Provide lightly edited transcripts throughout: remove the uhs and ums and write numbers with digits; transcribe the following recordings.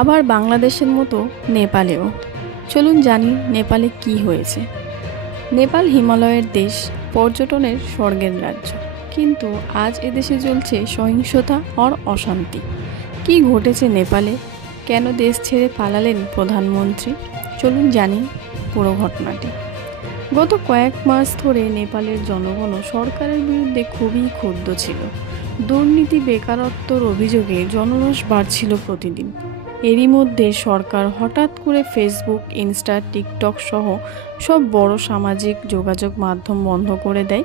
আবার বাংলাদেশের মতো নেপালেও। চলুন জানি নেপালে কি হয়েছে। নেপাল হিমালয়ের দেশ, পর্যটনের স্বর্গের রাজ্য, কিন্তু আজ এদেশে চলছে সহিংসতা আর অশান্তি। কি ঘটেছে নেপালে? কেন দেশ ছেড়ে পালালেন প্রধানমন্ত্রী? চলুন জানি পুরো ঘটনাটি। গত কয়েক মাস ধরে নেপালের জনগণও সরকারের বিরুদ্ধে খুবই ক্ষুব্ধ ছিল। দুর্নীতি, বেকারত্বর অভিযোগে জনরোষ বাড়ছিল প্রতিদিন। এরই মধ্যে সরকার হঠাৎ করে ফেসবুক, ইনস্টা, টিকটক সহ সব বড় সামাজিক যোগাযোগ মাধ্যম বন্ধ করে দেয়।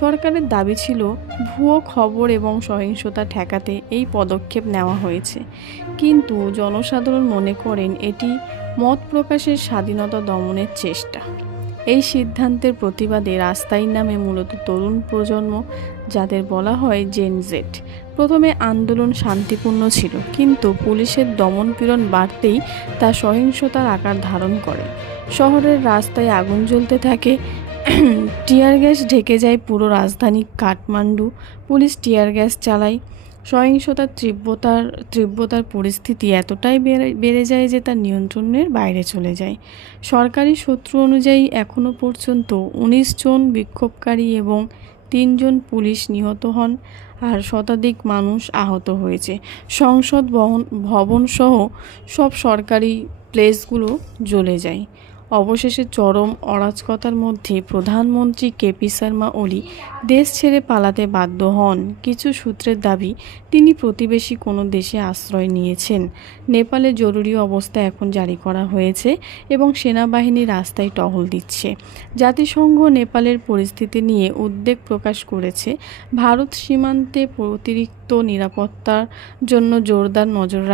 সরকারের দাবি ছিল ভুয়ো খবর এবং সহিংসতা ঠেকাতে এই পদক্ষেপ নেওয়া হয়েছে, কিন্তু জনসাধারণ মনে করেন এটি মত প্রকাশের স্বাধীনতা দমনের চেষ্টা। এই সিদ্ধান্তের প্রতিবাদে রাস্তায় নামে মূলত তরুণ প্রজন্ম, যাদের বলা হয় জেন জেড। প্রথমে আন্দোলন শান্তিপূর্ণ ছিল, কিন্তু পুলিশের দমনপীড়ন বাড়তেই তা সহিংসতার আকার ধারণ করে। শহরের রাস্তায় আগুন জ্বলতে থাকে, টিয়ার গ্যাস ঢেকে যায় পুরো রাজধানী কাঠমান্ডু। পুলিশ টিয়ার গ্যাস চালায়। সহিংসতার তীব্রতার পরিস্থিতি এতটাই বেড়ে যায় যে তা নিয়ন্ত্রণের বাইরে চলে যায়। সরকারি সূত্র অনুযায়ী এখনও পর্যন্ত 19 জন বিক্ষোভকারী এবং 3 জন পুলিশ নিহত হন, আর শতাধিক মানুষ আহত হয়েছে। সংসদ ভবন সহ সব সরকারি প্লেসগুলো জ্বলে যায়। অবশেষে চরম অরাজকতার মধ্যে প্রধানমন্ত্রী কেপি শর্মা ওলি দেশ ছেড়ে পালাতে বাধ্য হন। কিছু সূত্রের দাবি তিনি প্রতিবেশী কোনো দেশে আশ্রয় নিয়েছেন। নেপালে জরুরি অবস্থা এখন জারি করা হয়েছে এবং সেনাবাহিনী রাস্তায় টহল দিচ্ছে। জাতিসংঘ নেপালের পরিস্থিতি নিয়ে উদ্বেগ প্রকাশ করেছে। ভারত সীমান্তে অতিরিক্ত নিরাপত্তার জন্য জোরদার নজর